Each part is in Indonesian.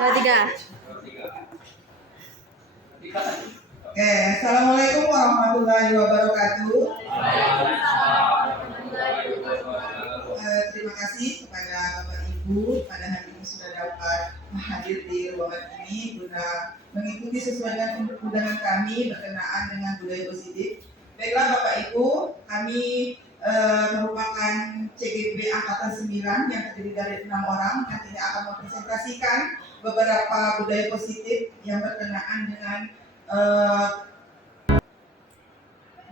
Dua, tiga. Oke, assalamualaikum warahmatullahi wabarakatuh. Terima kasih kepada Bapak Ibu pada hari ini sudah dapat hadir di ruangan ini guna mengikuti sesuai dengan undangan kami berkenaan dengan budaya positif. Baiklah Bapak Ibu, kami merupakan CGP Angkatan 9 yang terdiri dari 6 orang. Nantinya akan mempresentasikan beberapa budaya positif yang berkenaan dengan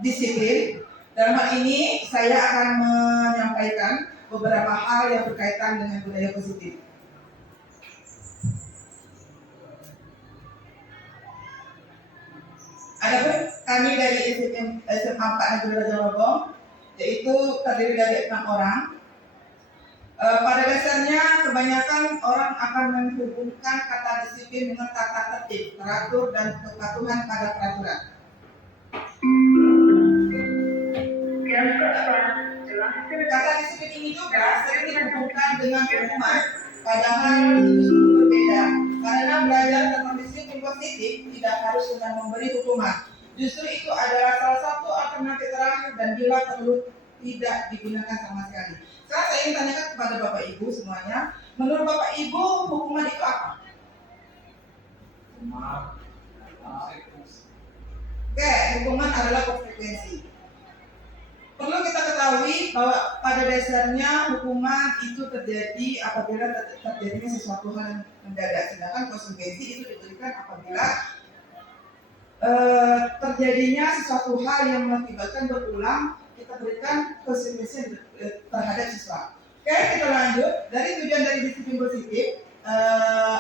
disiplin. Dalam hal ini saya akan menyampaikan beberapa hal yang berkaitan dengan budaya positif. Adapun kami dari SMA 4 Negeri Raja Lobong, yaitu terdiri dari 6 orang. Pada dasarnya kebanyakan orang akan menghubungkan kata disiplin dengan tata tertib, teratur, dan kepatuhan pada peraturan. Kata disiplin ini juga sering dihubungkan dengan hukuman, padahal itu sungguh berbeda. Karena belajar tentang disiplin positif tidak harus dengan memberi hukuman. Justru itu adalah salah satu alternatif terakhir dan bila perlu tidak digunakan sama sekali. Sekarang saya ingin tanyakan kepada Bapak Ibu semuanya, menurut Bapak Ibu hukuman itu apa? Oke, hukuman adalah konsekuensi. Perlu kita ketahui bahwa pada dasarnya hukuman itu terjadi apabila terjadinya sesuatu hal yang mendadak, sedangkan konsekuensi itu diberikan apabila terjadinya sesuatu hal yang mengakibatkan berulang, kita berikan konsekuensi terhadap siswa. Oke, kita lanjut. Dari tujuan dari disiplin positif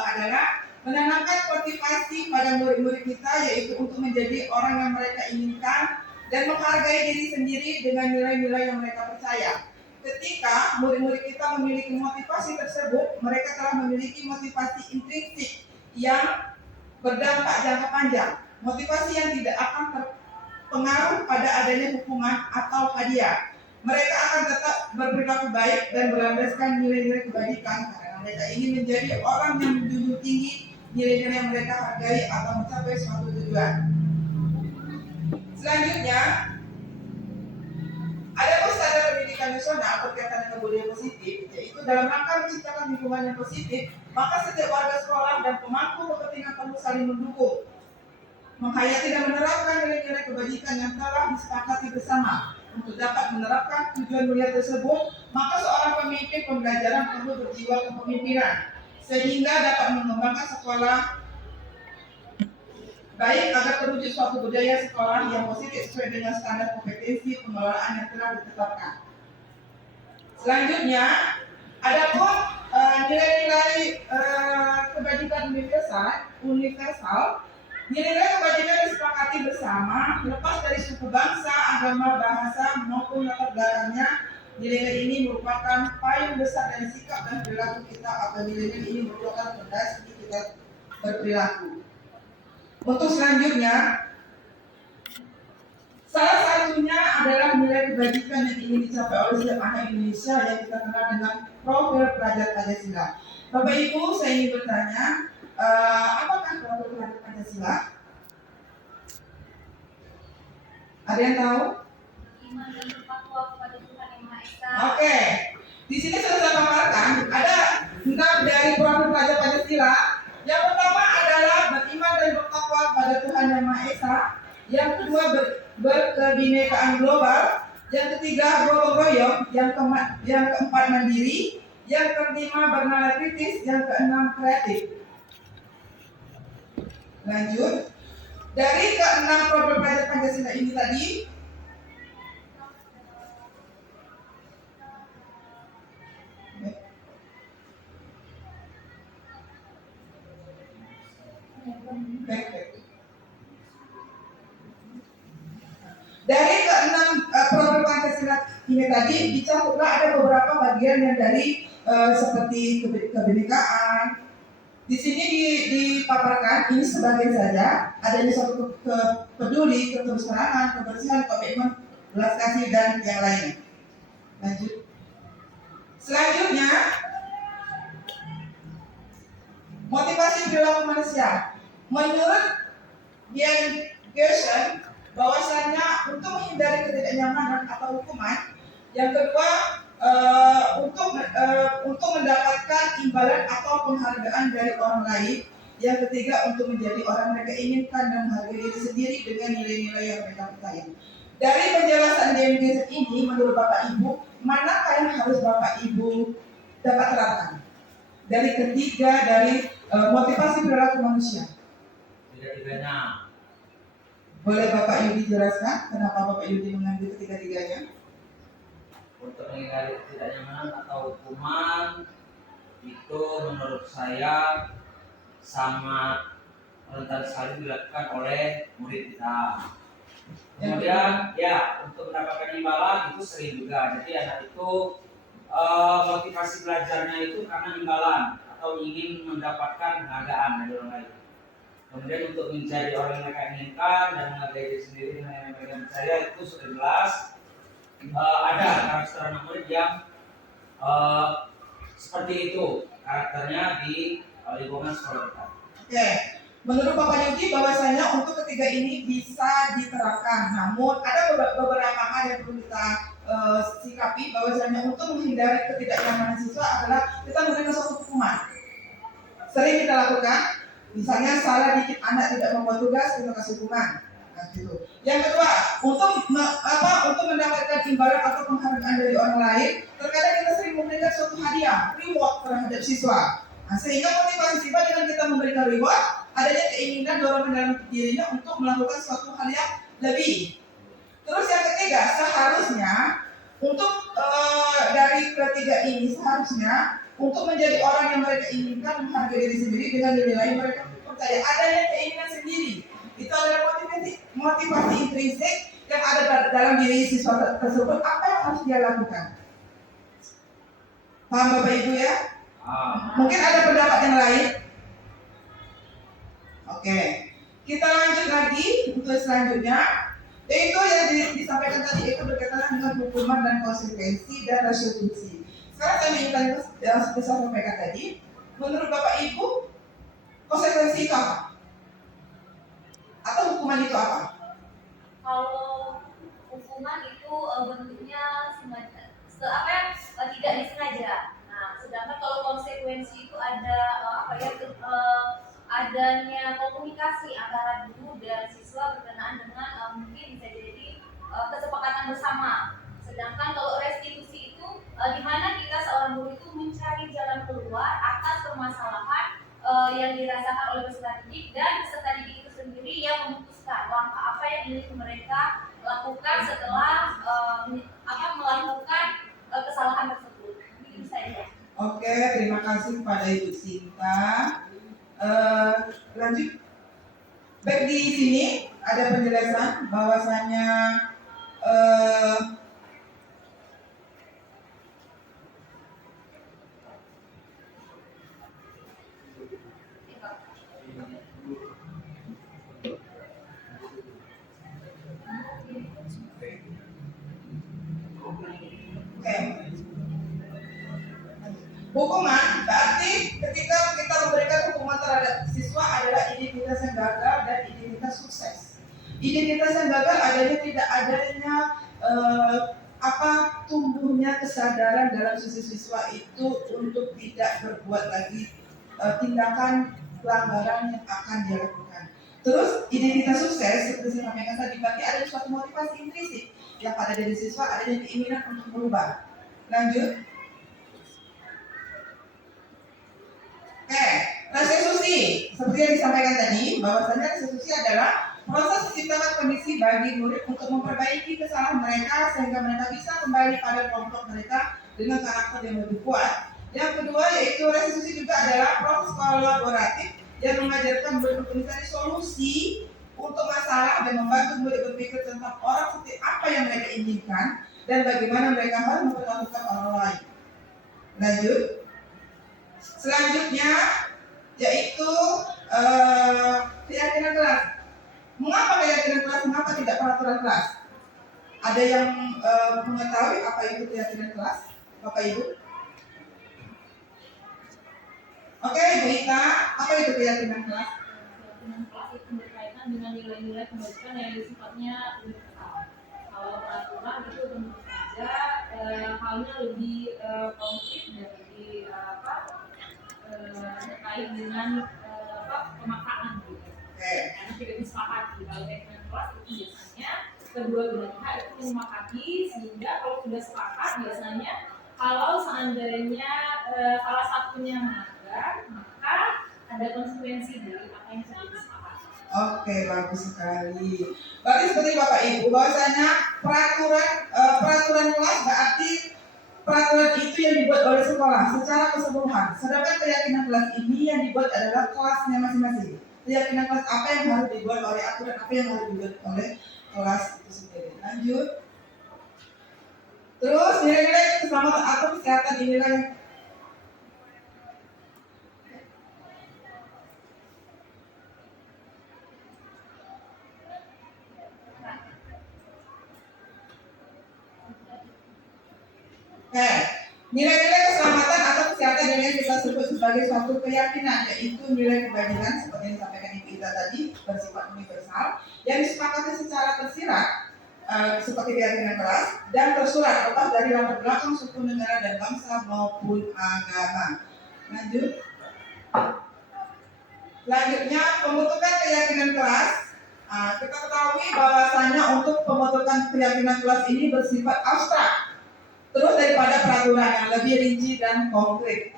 adalah menanamkan motivasi pada murid-murid kita, yaitu untuk menjadi orang yang mereka inginkan dan menghargai diri sendiri dengan nilai-nilai yang mereka percaya. Ketika murid-murid kita memiliki motivasi tersebut, mereka telah memiliki motivasi intrinsik yang berdampak jangka panjang. Motivasi yang tidak akan terpengaruh pada adanya hukuman atau hadiah. Mereka akan tetap berperilaku baik dan berlandaskan nilai-nilai kebajikan karena mereka ingin menjadi orang yang menjunjung tinggi nilai-nilai yang mereka hargai atau mencapai suatu tujuan. Selanjutnya, ada standar pendidikan nasional berkaitan dengan budaya positif, yaitu dalam rangka menciptakan lingkungan yang positif, maka setiap warga sekolah dan pemangku kepentingan perlu saling mendukung, menghayati dan menerapkan nilai-nilai kebajikan yang telah disepakati bersama. Untuk dapat menerapkan tujuan mulia tersebut, maka seorang pemimpin pembelajaran perlu berjiwa kepemimpinan, sehingga dapat mengembangkan sekolah baik agar terwujud suatu budaya sekolah yang positif sesuai dengan standar kompetensi pengelolaan yang telah ditetapkan. Selanjutnya, adapun nilai-nilai kebajikan universal, nilai-nilai kebajikan disepakati bersama, lepas dari suku bangsa, agama, bahasa maupun latar belakangnya. Nilai-nilai ini merupakan payung besar dari sikap dan perilaku kita, atau nilai-nilai ini merupakan fondasi kita berperilaku. Untuk selanjutnya, salah satunya adalah nilai kebajikan yang ingin dicapai oleh setiap anak Indonesia yang kita kenal dengan profil pelajar Pancasila. Bapak Ibu, saya ingin bertanya, apakah profil pelajar Pancasila? Ada yang tahu? Oke, di sini sudah saya paparkan ada 6 dari profil pelajar Pancasila. Yang pertama adalah beriman dan bertakwa pada Tuhan Yang Maha Esa. Yang kedua berkebinekaan global. Yang ketiga gotong royong. Yang keempat mandiri. Yang kelima bernalar kritis. Yang keenam kreatif. Lanjut. Dari ke-6 profil pelajar Pancasila ini tadi, dari ke-6 profil Pancasila ini tadi dicampurlah ada beberapa bagian yang dari seperti kebinekaan. Di sini dipaparkan ini sebagian saja, adanya suatu peduli, keterus-terangan, kebersihan, komitmen, belas kasih dan yang lainnya. Lanjut. Selanjutnya, motivasi perilaku manusia. Menurut Dian Gershon, bahwasanya untuk menghindari ketidaknyamanan atau hukuman, yang kedua untuk mendapatkan imbalan atau penghargaan dari orang lain, yang ketiga untuk menjadi orang mereka inginkan dan menghargai diri sendiri dengan nilai-nilai yang mereka percaya. Dari penjelasan Dian Gershon ini, menurut Bapak Ibu, manakah yang harus Bapak Ibu dapat terapkan dari ketiga dari motivasi perilaku manusia? Tiga-tiganya. Boleh Bapak Yudi jelaskan kenapa Bapak Yudi mengambil ketiga-tiganya? Untuk menghindari ketidaknyamanan atau hukuman itu menurut saya sangat rentan sekali dilakukan oleh murid kita. Kemudian ya untuk mendapatkan imbalan itu sering juga. Jadi anak itu motivasi belajarnya itu karena imbalan atau ingin mendapatkan penghargaan dari orang lain. Kemudian untuk menjadi orang yang mereka inginkan dan menghargai diri sendiri dengan yang mereka percaya itu sudah jelas. Ada karakter anak murid yang seperti itu karakternya di lingkungan sekolah kita. Oke. Menurut Bapak Yudi bahwasanya untuk ketiga ini bisa diterapkan, namun ada beberapa hal yang perlu kita sikapi, bahwasanya untuk menghindari ketidaknyamanan siswa adalah kita memberikan suatu hukuman. Sering kita lakukan, misalnya salah dikit anak tidak membuat tugas, kita kasih hukuman. Nah, gitu. Yang kedua, untuk mendapatkan imbalan atau penghargaan dari orang lain, terkadang kita sering memberikan suatu hadiah, reward terhadap siswa. Nah, sehingga motivasi siswa dengan kita memberikan reward, adanya keinginan dorongan dalam dirinya untuk melakukan suatu hal yang lebih. Terus yang ketiga, seharusnya untuk dari ketiga ini seharusnya untuk menjadi orang yang mereka inginkan, menghargai diri sendiri dengan nilai mereka percaya, adanya keinginan sendiri. Itu adalah motivasi intrinsik yang ada dalam diri siswa tersebut. Apa yang harus dia lakukan? Paham Bapak Ibu ya? Mungkin ada pendapat yang lain. Oke, kita lanjut lagi untuk selanjutnya, yaitu yang disampaikan tadi itu berkaitan dengan hukuman dan konsekuensi dan restitusi. Sekarang saya ingin tanya yang seperti saya sampaikan tadi, menurut Bapak Ibu konsekuensi itu apa? Atau hukuman itu apa? Kalau hukuman itu bentuknya tidak disengaja. Nah, sedangkan kalau konsekuensi itu ada adanya komunikasi antara guru dan siswa berkenaan dengan mungkin bisa jadi kesepakatan bersama. Sedangkan kalau restitusi itu di mana kita seorang guru itu mencari jalan keluar atas permasalahan yang dirasakan oleh peserta didik, dan peserta didik itu sendiri yang memutuskan langkah apa yang ingin mereka lakukan setelah melakukan kesalahan tersebut. Itu saja. Oke, terima kasih kepada Ibu Sinta. Lanjut. Baik, di sini ada penjelasan bahwasanya hukuman berarti ketika kita memberikan hukuman terhadap siswa adalah identitas yang gagal dan identitas sukses. Identitas yang gagal adanya tidak adanya tumbuhnya kesadaran dalam siswa itu untuk tidak berbuat lagi tindakan pelanggaran yang akan dia lakukan. Terus identitas sukses seperti saya sampaikan tadi, berarti ada suatu motivasi intrinsik yang pada dari siswa, adanya keinginan untuk berubah. Lanjut. Restitusi seperti yang disampaikan tadi, bahwasanya restitusi adalah proses menciptakan kondisi bagi murid untuk memperbaiki kesalahan mereka sehingga mereka bisa kembali pada kelompok mereka dengan karakter yang lebih kuat. Yang kedua yaitu restitusi juga adalah proses kolaboratif yang mengajarkan murid untuk mencari solusi untuk masalah dan membantu murid berpikir tentang orang seperti apa yang mereka inginkan dan bagaimana mereka harus memperlakukan orang lain. Lanjut. Selanjutnya yaitu keyakinan kelas. Mengapa keyakinan kelas? Mengapa tidak peraturan kelas? Ada yang mengetahui apa itu keyakinan kelas, Bapak Ibu? Oke, Bu Ita, apa itu keyakinan kelas? Keyakinan kelas itu berkaitan dengan nilai-nilai kebajikan yang sifatnya universal. Kalau peraturan itu tentu saja halnya lebih konkret dan lebih terkait dengan pemaksaan gitu. Karena tidak disepakati. Kalau keyakinan kelas itu biasanya kedua belah pihak itu menyepakati, sehingga kalau sudah sepakat biasanya kalau seandainya salah satunya melanggar, maka ada konsekuensi dari apa yang sudah disepakati. Oke, bagus sekali. Berarti seperti Bapak Ibu, bahwasanya peraturan kelas berarti peraturan itu yang dibuat oleh sekolah secara keseluruhan. Sedangkan keyakinan kelas ini yang dibuat adalah kelasnya masing-masing. Keyakinan kelas apa yang harus dibuat oleh aturan, apa yang harus dibuat oleh kelas itu sendiri. Lanjut. Terus nilai-nilai keselamatan atau kesehatan inilah yang nilai-nilai keselamatan atau kesehatan yang kita sebut sebagai suatu keyakinan, yaitu nilai kebajikan seperti yang disampaikan Ibu Ita tadi, bersifat universal yang disepakati secara tersirat seperti keyakinan kelas dan tersurat lepas dari latar belakang suku, negara dan bangsa maupun agama. Lanjut. Selanjutnya, pembentukan keyakinan kelas. Kita ketahui bahwasanya untuk pembentukan keyakinan kelas ini bersifat abstrak, terus daripada peraturan yang lebih rinci dan konkret.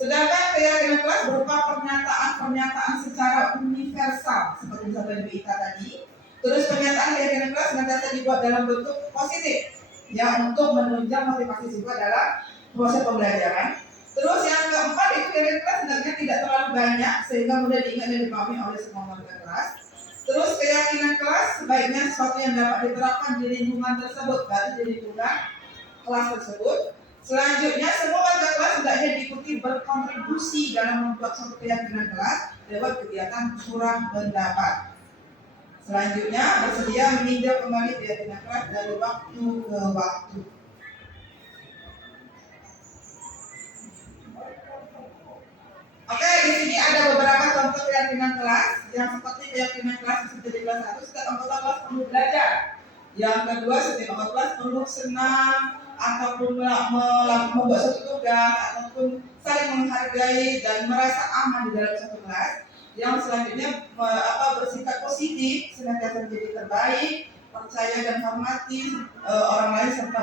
Sedangkan keyakinan kelas berupa pernyataan-pernyataan secara universal seperti disampaikan Ibu Ita tadi. Terus pernyataan keyakinan kelas senantiasa dibuat dalam bentuk positif, ya, untuk menunjang motivasi siswa dalam proses pembelajaran. Terus yang keempat itu keyakinan kelas sebenarnya tidak terlalu banyak sehingga mudah diingat dan dipahami oleh semua warga kelas. Terus keyakinan kelas sebaiknya sesuatu yang dapat diterapkan di lingkungan tersebut, berarti di lingkungan kelas tersebut. Selanjutnya, semua warga kelas hendaknya diikuti berkontribusi dalam membuat suatu keyakinan kelas lewat kegiatan curah pendapat. Selanjutnya, bersedia meninjau kembali keyakinan kelas dari waktu ke waktu. Oke, di sini ada beberapa contoh keyakinan kelas yang seperti keyakinan kelas seperti kelas 1, setiap anggota kelas perlu belajar. Yang kedua, setiap anggota kelas perlu senang ataupun membuat suatu tugas ataupun saling menghargai dan merasa aman di dalam satu kelas. Yang selanjutnya bersikap positif, senantiasa menjadi terbaik, percaya dan hormati orang lain serta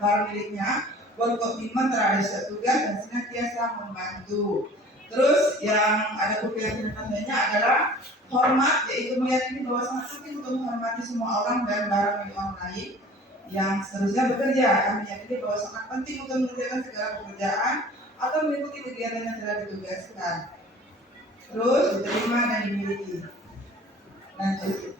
barang miliknya, berkomitmen terhadap suatu tugas dan senantiasa membantu. Terus yang ada keyakinan lainnya adalah hormat, yaitu meyakini bahwa sangat penting untuk menghormati semua orang dan barang milik orang lain. Yang seterusnya bekerja, kami meyakini bahwa sangat penting untuk mengerjakan segala pekerjaan atau mengikuti kegiatan yang telah ditugaskan. Terus diterima dan dimiliki. Lanjut.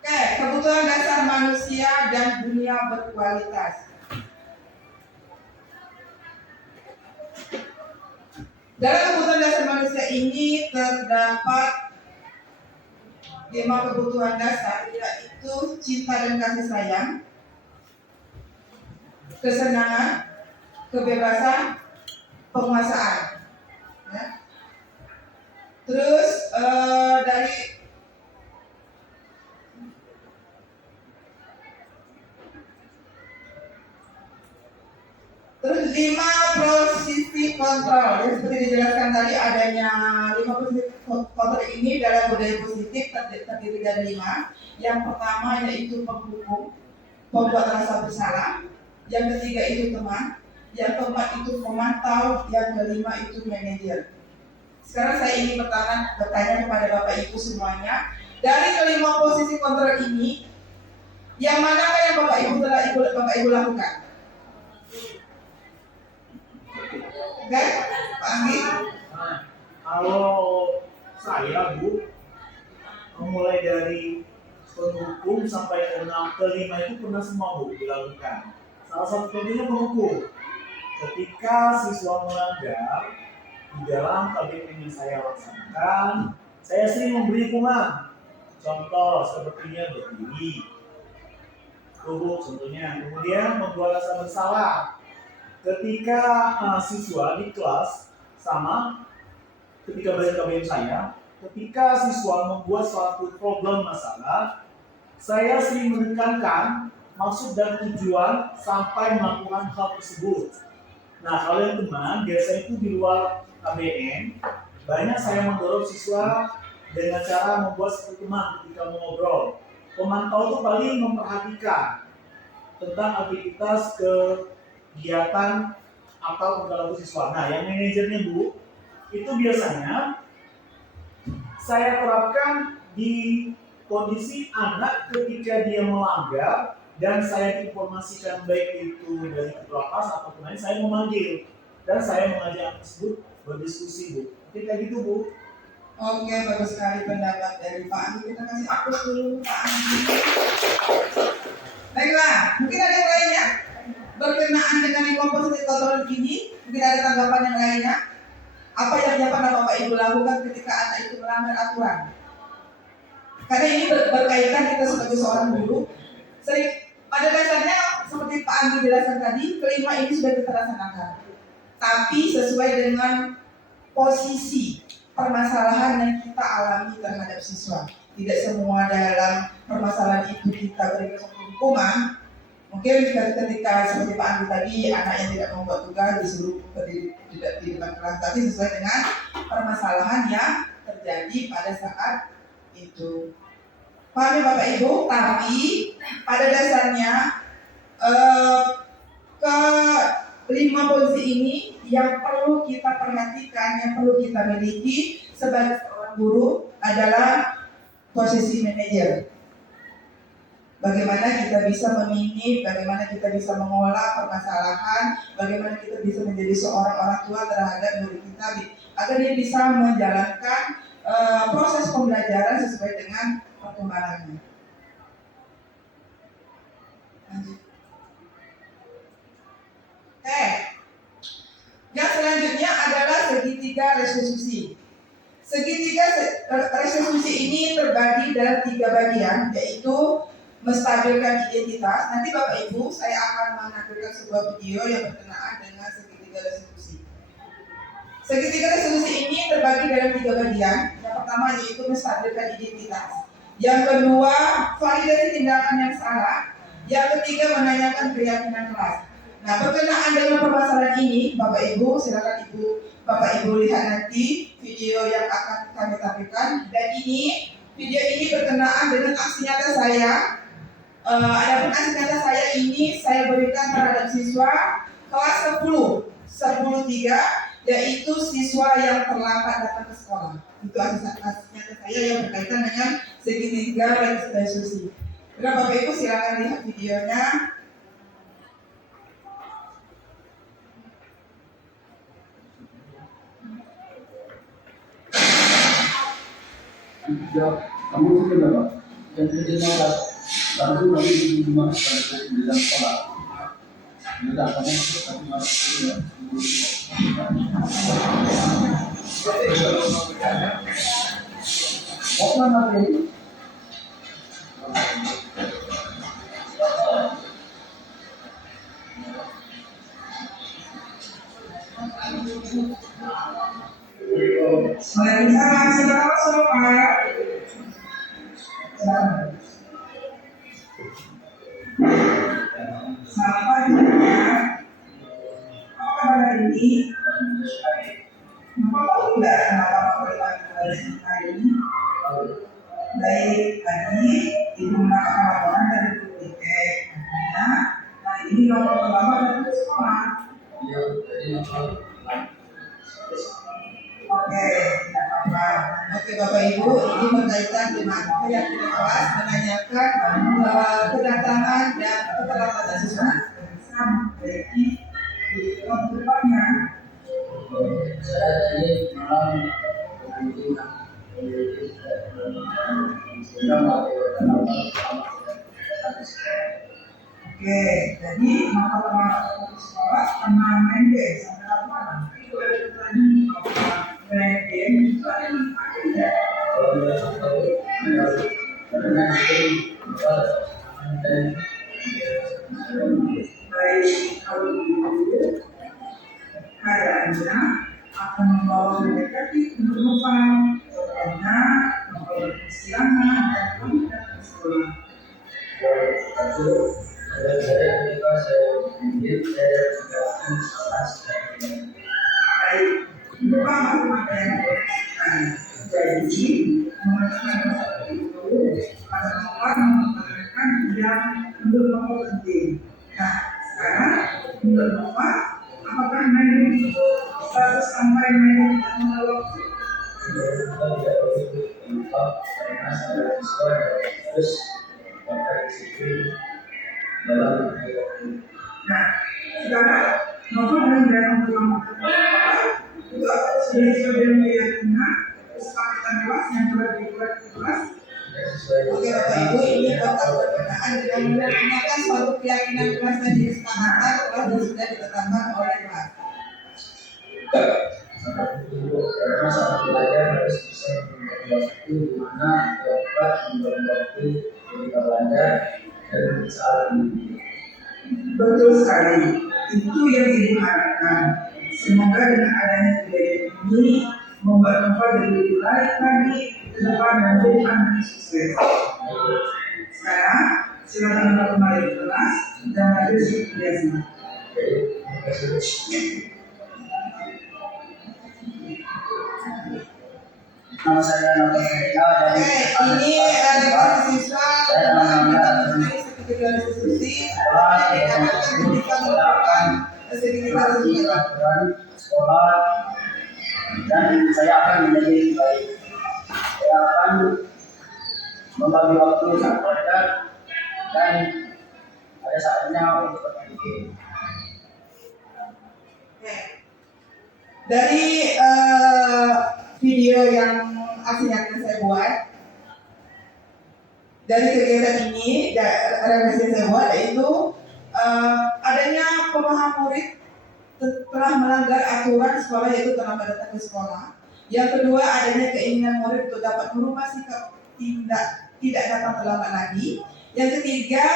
Oke, kebutuhan dasar manusia dan dunia berkualitas. Dalam kebutuhan dasar manusia ini terdapat 5 kebutuhan dasar, yaitu cinta dan kasih sayang, kesenangan, kebebasan, penguasaan. Ya. Terus Terus 5 posisi kontrol, ya, seperti dijelaskan tadi adanya 5 posisi kontrol ini dalam budaya positif terdiri dari 5. Yang pertama yaitu penghukum, pembuat rasa bersalah. Yang ketiga itu teman. Yang keempat itu pemantau. Yang kelima itu manajer. Sekarang saya ingin bertanya kepada Bapak Ibu semuanya, dari kelima posisi kontrol ini, yang manakah yang Bapak Ibu lakukan? Oke, Pak Anggi. Kalau saya, Bu, mulai dari penghukum sampai kelima itu pernah semua, Bu, dilakukan. Salah satu contohnya penghukum. Ketika siswa melanggar di dalam KBM yang saya laksanakan, saya sering memberi hukuman. Contoh sepertinya berdiri, duduk contohnya, kemudian membuat rasa bersalah. ketika siswa di kelas sama ketika belajar KBM saya, ketika siswa membuat suatu problem masalah, saya sering menekankan maksud dan tujuan sampai melakukan hal tersebut. Nah, kalian teman, biasanya itu di luar KBM, banyak saya mendorong siswa dengan cara membuat seperti teman ketika mengobrol. Pemantau itu paling memperhatikan tentang aktivitas kegiatan atau perilaku siswa. Nah, yang manajernya Bu, itu biasanya saya terapkan di kondisi anak ketika dia melanggar dan saya informasikan baik itu dari ketua kelas atau lain, saya memanggil dan saya mengajak anak tersebut berdiskusi Bu. Oke, kayak gitu Bu. Oke, bagus sekali pendapat dari Pak Andi. Kita kasih aplaus dulu Pak Andi. Baiklah, mungkin ada yang lainnya berkenaan dengan lima positif kontrol ini. Mungkin ada tanggapan yang lainnya. Apa yang pernah Bapak Ibu lakukan ketika anak itu melanggar aturan? Karena ini berkaitan kita sebagai seorang guru. Pada dasarnya seperti Pak Andi jelaskan tadi, kelima ini sudah kita laksanakan. Tapi sesuai dengan posisi permasalahan yang kita alami terhadap siswa. Tidak semua dalam permasalahan itu kita berikan suatu hukuman. Mungkin ketika seperti Pak Andi tadi, anak yang tidak membuat tugas disuruh tidak di depan kelas, tapi sesuai dengan permasalahan yang terjadi pada saat itu. Paham ya Bapak Ibu? Tapi pada dasarnya kelima posisi ini yang perlu kita perhatikan, yang perlu kita miliki sebagai seorang guru adalah posisi manajer. Bagaimana kita bisa meminit, bagaimana kita bisa mengolah permasalahan, bagaimana kita bisa menjadi seorang orang tua terhadap murid kita agar dia bisa menjalankan proses pembelajaran sesuai dengan perkembangannya. Lanjut. Yang selanjutnya adalah segitiga restitusi. Segitiga restitusi ini terbagi dalam 3 bagian, yaitu menstabilkan identitas. Nanti Bapak Ibu, saya akan menampilkan sebuah video yang berkenaan dengan segitiga restitusi. Segitiga restitusi ini terbagi dalam 3 bagian. Yang pertama yaitu menstabilkan identitas. Yang kedua, validasi tindakan yang salah. Yang ketiga, menanyakan keyakinan kelas. Nah, berkenaan dengan permasalahan ini, Bapak Ibu, silakan Bapak Ibu lihat nanti video yang akan kami tampilkan. Dan video ini berkenaan dengan aksi nyata saya. Adapun aksi nyata saya ini saya berikan terhadap siswa kelas 10-3, yaitu siswa yang terlambat datang ke sekolah. Itu aksi nyata saya yang berkaitan dengan segitiga restitusi. Bapak Ibu silakan lihat videonya. Kamu itu berapa? Yang terjadi lalu nanti di rumah di dalam sekolah. Tidak kamu tapi malah itu. Apa namanya ini? Silakan Pak. Sampai hari ini, apa tidak kenapa ini? Baik tadi Ibu mendapatkan laporan dari BPK, artinya hari ini nomor pertama dari sekolah. Oke, tidak apa-apa. Oke Bapak Ibu, ini berkaitan dengan keyakinan kelas menanyakan kedatangan dan keterlambatan siswa. Jadi di depannya Saya ini malam oke, jadi mata sekolah pernah main game sampai malam. Itu ada tadi main game itu ada ya. Baik, kalau begitu akan membawa mereka di kehidupan enak, membawa kesiangan dan kemudian ke sekolah. Satu, saya ketika saya mungkin saya menjelaskan soal seperti Baik, lupa apa yang dilakukan. Jadi, mengatakan seperti itu, pada tempat mengatakan yang menurut nomor penting. Nah, sekarang menurut nomor, apakah Mary itu 100 sampai Mary tidak menolak? kita tidak boleh lupa karena saya siswa terus dapat disiplin dalam waktu. Nah, sekarang nomor dan nomor itu sudah meyakini kesepakatan luas yang telah dibuat di kelas. Oke Bapak Ibu, ini kontak berkenaan dengan menggunakan suatu keyakinan kelas dan kesepakatan kelas yang sudah ditetapkan oleh kelas. Karena saat belajar harus bisa membagi waktu di mana dapat membagi waktu ketika belajar dan saat ini. Betul sekali, itu yang Ibu harapkan. Semoga dengan adanya kejadian ini membuat Bapak lebih baik lagi ke depan dan jadi anak sukses. Sekarang silakan Bapak kembali ke kelas dan lanjut seperti biasa. Terima kasih. Nama saya Nova Serika dari Ini adalah siswa mengambil seperti dari diskusi yang didapatkan ketika melakukan sedikit aturan sekolah dan saya akan menjadi lebih baik. Saya akan membagi waktu saat belajar dan ada saatnya untuk bermain. Dari video yang aslinya saya buat, dari kegiatan ini, refleksi yang saya buat yaitu adanya pemahaman murid telah melanggar aturan sekolah yaitu terlambat datang ke sekolah. Yang kedua, adanya keinginan murid untuk dapat merubah sikap tidak datang terlambat lagi. Yang ketiga,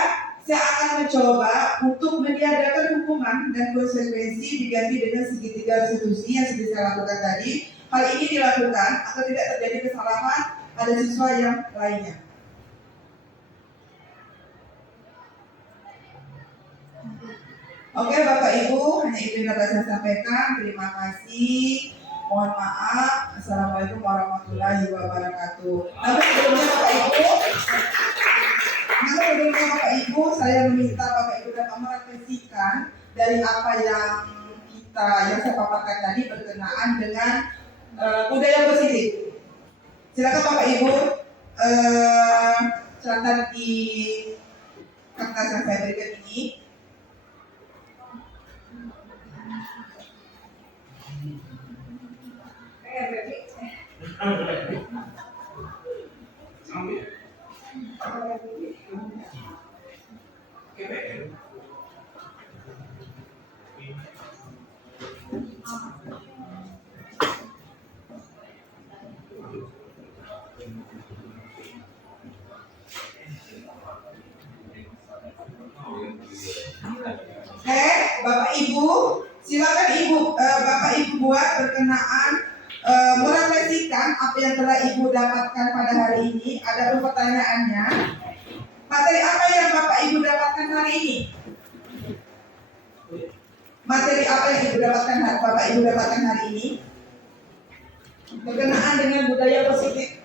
saya akan mencoba untuk meniadakan hukuman dan konsekuensi diganti dengan segitiga restitusi yang sudah saya lakukan tadi. Hal ini dilakukan agar tidak terjadi kesalahan pada siswa yang lainnya. Oke Bapak Ibu, hanya itu yang dapat saya sampaikan. Terima kasih. Mohon maaf. Assalamualaikum warahmatullahi wabarakatuh. Namun sebelumnya Bapak Ibu, saya meminta Bapak Ibu dapat merefleksikan dari apa yang saya paparkan tadi berkenaan dengan budaya positif. Silakan Bapak Ibu catat di kertas yang saya berikan ini. Bapak Ibu, silakan Bapak Ibu buat berkenaan merefleksikan apa yang telah Ibu dapatkan pada hari ini. Ada pertanyaannya. Materi apa yang Bapak Ibu dapatkan hari ini? Materi apa yang Bapak Ibu dapatkan hari ini? Berkenaan dengan budaya positif.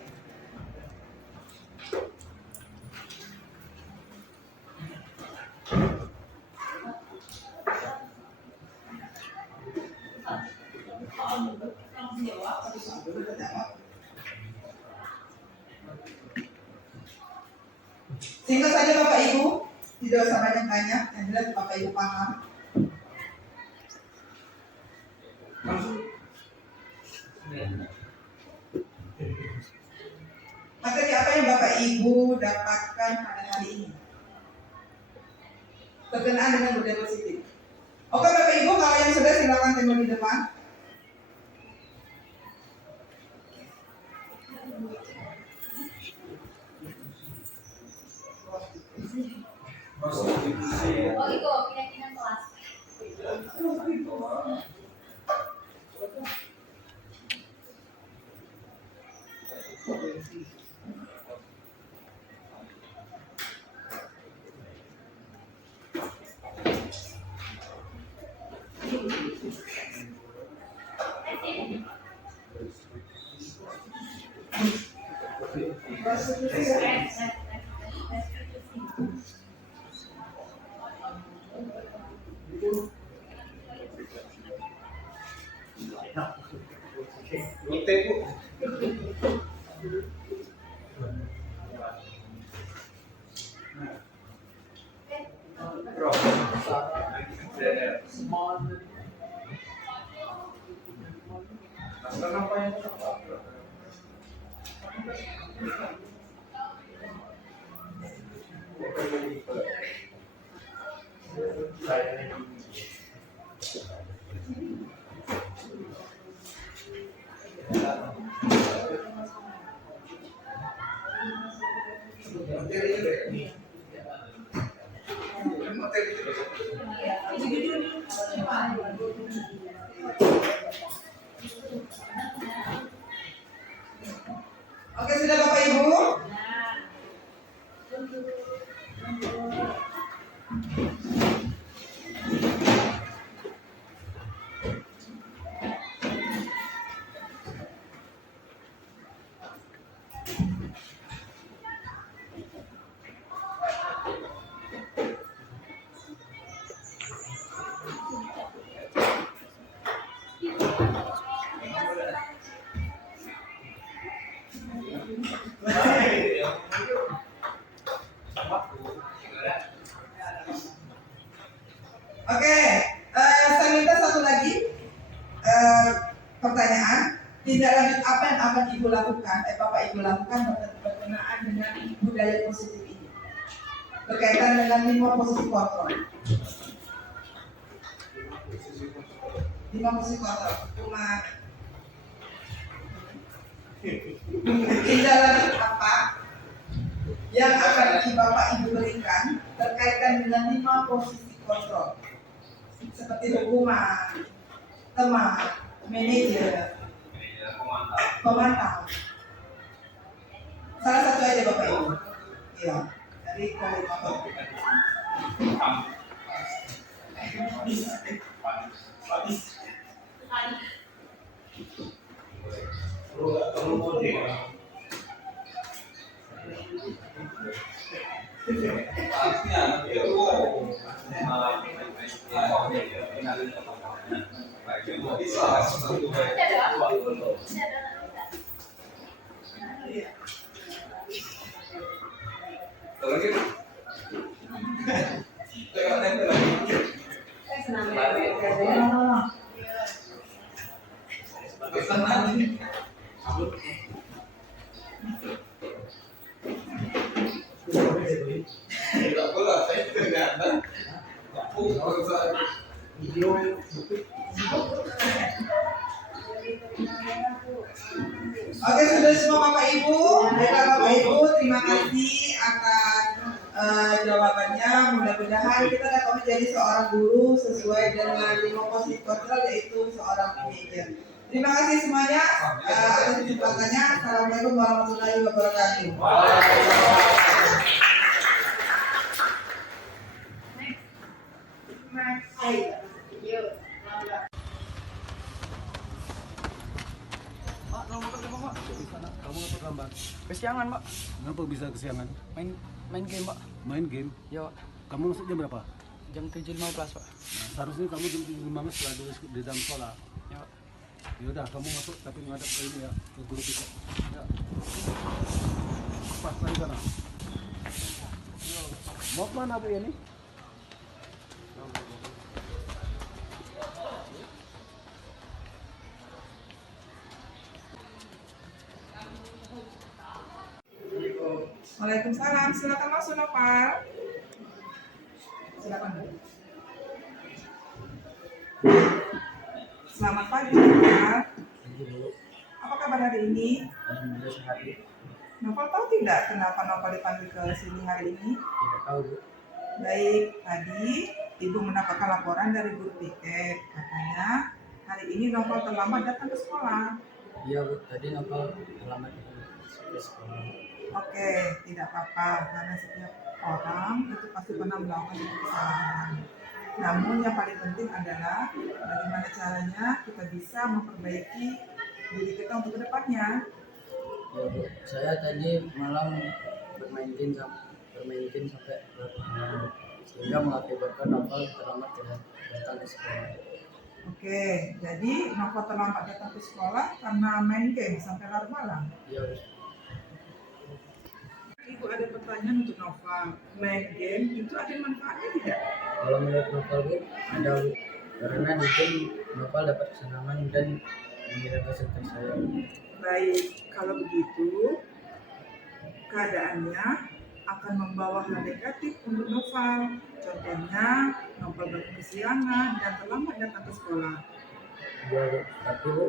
Singkat saja Bapak Ibu, tidak usah banyak-banyak, yang jelas Bapak Ibu paham. Materi apa yang Bapak Ibu dapatkan pada hari ini? Berkenaan dengan budaya positif. Oke Bapak Ibu, kalau yang sudah silakan tembak di depan. Oh itu keyakinan kelas. Oke, sudah Bapak Ibu? Oke, saya minta satu lagi pertanyaan. Tindak lanjut apa yang akan Ibu lakukan, Bapak Ibu lakukan berkenaan dengan budaya positif ini? Berkaitan dengan 5 posisi kontrol. 5 posisi kontrol. Tindak lanjut apa yang akan Bapak Ibu berikan berkaitan dengan 5 posisi kontrol? Seperti hukuman, teman, manajer, pemantau. Salah satu aja Bapak Ibu. Iya, dari koordinator. Oke, sudah semua Bapak Ibu. Baiklah Bapak Ibu, terima kasih atas jawabannya. Mudah-mudahan kita dapat menjadi seorang guru sesuai dengan 5 posisi kontrol, yaitu seorang manajer. Terima kasih semuanya atas kesempatannya. Assalamualaikum warahmatullahi wabarakatuh. Kamu ngapa terlambat? Kesiangan, Pak. Kenapa bisa kesiangan? Main game, Pak. Main game? Ya, Pak. Kamu masuk jam berapa? Jam 7.15, Pak. Nah, seharusnya kamu jam 7.15 setelah di dalam sekolah. Ya, Pak. Ya udah, kamu masuk tapi menghadap ke ini ya, ke guru kita. Ya. Pas lagi sana. Mau kemana Bu ini? Waalaikumsalam. Silakan masuk Nopal. Silakan. Selamat pagi Nopal. Apa kabar hari ini? Alhamdulillah sehat, Bu. Nopal tahu tidak kenapa Nopal dipanggil ke sini hari ini? Tidak tahu, Bu. Baik, tadi Ibu mendapatkan laporan dari guru piket. Katanya hari ini Nopal terlambat datang ke sekolah. Iya, Bu. Tadi Nopal terlambat. sampai sekolah. Oke, tidak apa-apa karena setiap orang itu pasti pernah melakukan suatu kesalahan. Namun yang paling penting adalah bagaimana caranya kita bisa memperbaiki diri kita untuk kedepannya. Ya Bu, saya tadi malam bermain game sampai larut malam sehingga mengakibatkan Novel terlambat datang ke sekolah. Oke, jadi Nova terlambat datang ke sekolah karena main game sampai larut malam. Iya Bu. Ibu ada pertanyaan untuk Nova. Main game itu ada manfaatnya tidak? Kalau menurut Novel Bu, ada Bu. Karena di game Novel dapat kesenangan dan menghilangkan stres saya. Baik, kalau begitu keadaannya akan membawa hal negatif untuk Noval. Contohnya, Noval bangun kesiangan dan terlambat datang ke sekolah. Iya Bu, tapi Bu,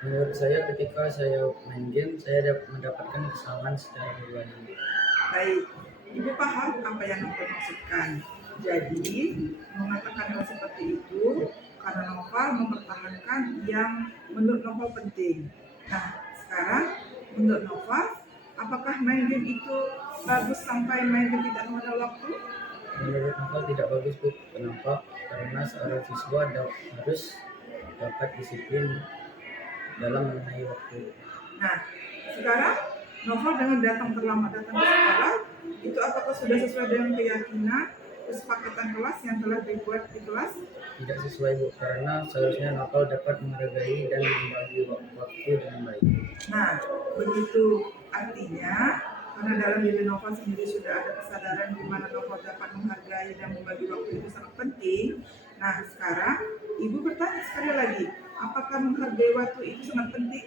menurut saya ketika saya main game saya mendapatkan kesenangan secara pribadi. Baik, Ibu paham apa yang Noval maksudkan. Jadi, mengatakan hal seperti itu karena Noval mempertahankan yang menurut Noval penting. Nah, sekarang menurut Noval, apakah main game itu bagus sampai main game tidak ada waktu? Menurut Novel tidak bagus Bu. Kenapa? Karena seorang siswa harus dapat disiplin dalam mengenai waktu. Nah, sekarang Noval dengan datang terlambat datang ke sekolah, itu apakah sudah sesuai dengan keyakinan kesepakatan kelas yang telah dibuat di kelas? Tidak sesuai Bu, karena seharusnya Novel dapat menghargai dan membagi waktu dengan baik. Nah, begitu artinya karena dalam diri Noval sendiri sudah ada kesadaran di mana Noval dapat menghargai dan membagi waktu itu sangat penting. Nah, sekarang Ibu bertanya sekali lagi, apakah menghargai waktu itu sangat penting?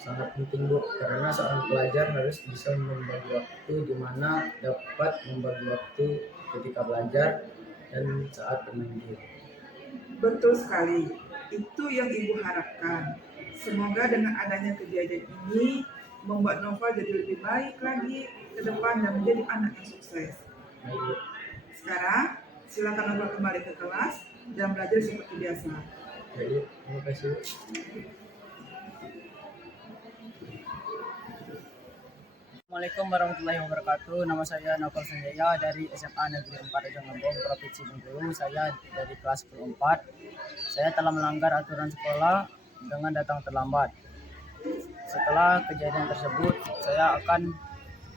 Sangat penting Bu, karena seorang pelajar harus bisa membagi waktu di mana dapat membagi waktu ketika belajar dan saat bermain game. Betul sekali, itu yang Ibu harapkan. Semoga dengan adanya kejadian ini membuat Noval jadi lebih baik lagi ke depan dan menjadi anak yang sukses. Baik Bu. Sekarang silakan Noval kembali ke kelas dan belajar seperti biasa. Baik Bu, terima kasih Bu. Assalamualaikum warahmatullahi wabarakatuh. Nama saya Novel Sanjaya dari SMA Negeri 4 Ujung Lembong, Provinsi Bengkulu. Saya dari kelas 4. Saya telah melanggar aturan sekolah dengan datang terlambat. Setelah kejadian tersebut, saya akan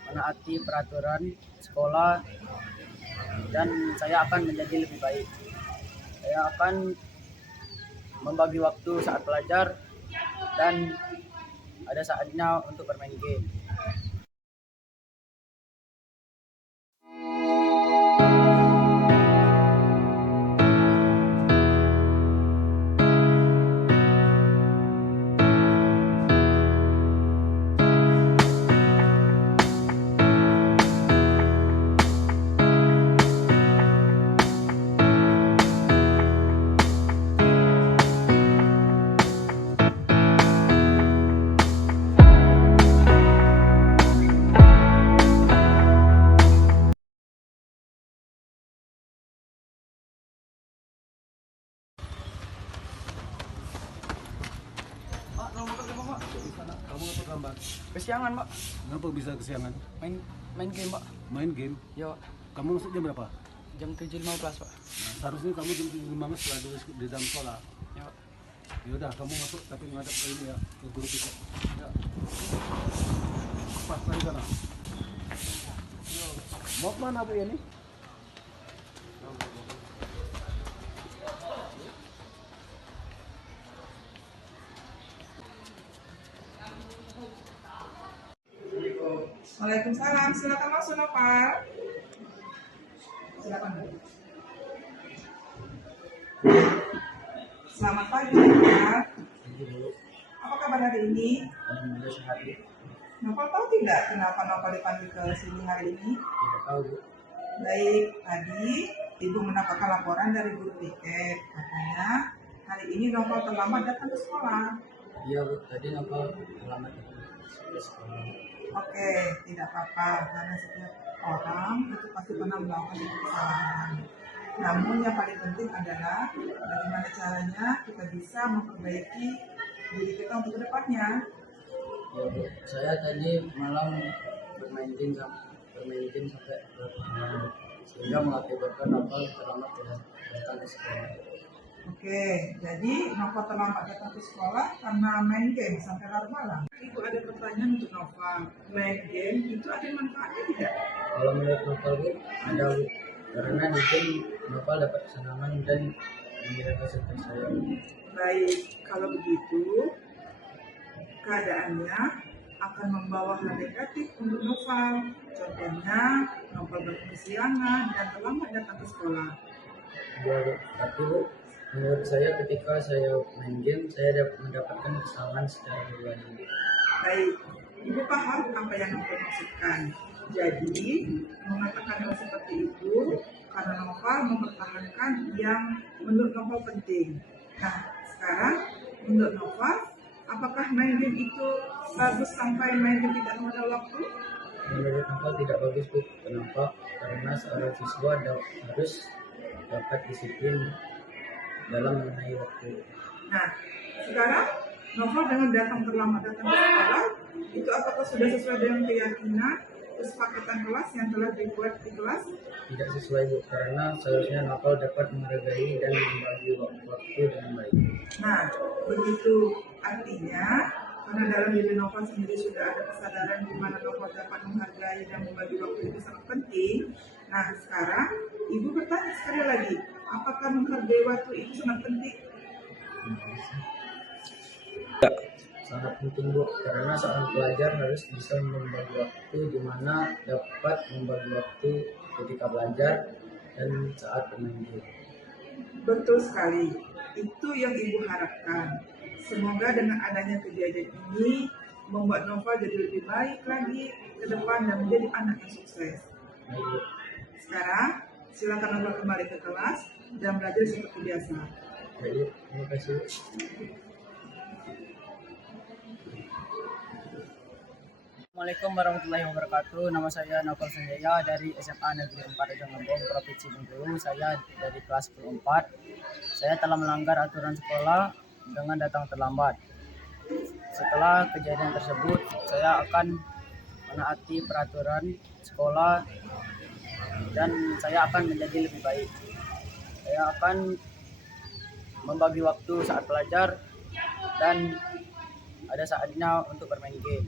menaati peraturan sekolah dan saya akan menjadi lebih baik. Saya akan membagi waktu saat belajar dan ada saatnya untuk bermain game. Kamu ngapa terlambat? Kesiangan, Pak. Kenapa bisa kesiangan? Main game, Pak. Main game? Ya, Pak. Kamu masuk jam berapa? Jam 7.15, Pak. Nah, seharusnya kamu jam 7.15 setelah di dalam sekolah. Ya, Pak. Yaudah, kamu masuk tapi menghadap ke ini ya, ke guru kita. Ya. Pas lagi sana. Mau kemana Bu ini? Waalaikumsalam, silakan masuk Noval. Silakan. Selamat pagi, Noval. Apa kabar hari ini? Alhamdulillah sehat, Bu. Noval tahu tidak kenapa Noval dipanggil ke sini hari ini? Tidak tahu, Bu. Baik, tadi Ibu mendapatkan laporan dari guru piket. Katanya hari ini Noval terlambat datang ke sekolah. Iya, Bu. Tadi Novel terlambat ke sekolah. Oke, tidak apa-apa karena setiap orang itu pasti pernah melakukan suatu kesalahan. Namun yang paling penting adalah bagaimana caranya kita bisa memperbaiki diri kita untuk kedepannya. Ya Bu, saya tadi malam bermain game sampai berapa malam, sehingga mengakibatkan novel terlambat datang ke sekolah. Oke, jadi Nova terlambat datang ke sekolah karena main game sampai larut malam. Ibu ada pertanyaan untuk Nova. Main game itu ada manfaatnya tidak? Kalau menurut novel Bu, ada Bu, karena di game novel dapat kesenangan dan menghilangkan stres saya. Baik, kalau begitu keadaannya akan membawa hal negatif untuk Noval. Contohnya, Noval bangun kesiangan dan terlambat datang ke sekolah. Ya Bu, tapi Bu, menurut saya ketika saya main game, saya dapat mendapatkan kesenangan secara pribadi. Baik, Ibu paham apa yang Noval maksudkan. Jadi, mengatakan hal seperti itu karena Noval mempertahankan yang menurut Noval penting. Nah, sekarang menurut Noval, apakah main game itu bagus sampai main game tidak ada waktu? Menurut novel tidak bagus Bu. Kenapa? Karena seorang siswa harus dapat disiplin dalam mengenai waktu. Nah, sekarang Novel dengan datang terlambat datang ke sekolah, itu apakah sudah sesuai dengan keyakinan kesepakatan kelas yang telah dibuat di kelas? Tidak sesuai Bu, karena seharusnya novel dapat menghargai dan membagi waktu dengan baik. Nah, begitu artinya karena dalam diri Novel sendiri sudah ada kesadaran di mana Novel dapat menghargai dan membagi waktu itu sangat penting. Nah, sekarang Ibu bertanya sekali lagi, apakah menghargai waktu itu sangat penting? Sangat penting Bu, karena seorang pelajar harus bisa membagi waktu di mana dapat membagi waktu ketika belajar dan saat bermain game. Betul sekali, itu yang Ibu harapkan. Semoga dengan adanya kejadian ini membuat Novel jadi lebih baik lagi ke depan dan menjadi anak yang sukses. Baik Bu. Sekarang silakan Novel kembali ke kelas dan belajar seperti biasa. Baik Bu, terima kasih Bu. Assalamualaikum warahmatullahi wabarakatuh. Nama saya Novel Sanjaya dari SMA Negeri 4 Ujung Lembong, Provinsi Bengkulu. Saya dari kelas 4. Saya telah melanggar aturan sekolah dengan datang terlambat. Setelah kejadian tersebut, saya akan menaati peraturan sekolah dan saya akan menjadi lebih baik. Saya akan membagi waktu saat belajar dan ada saatnya untuk bermain game.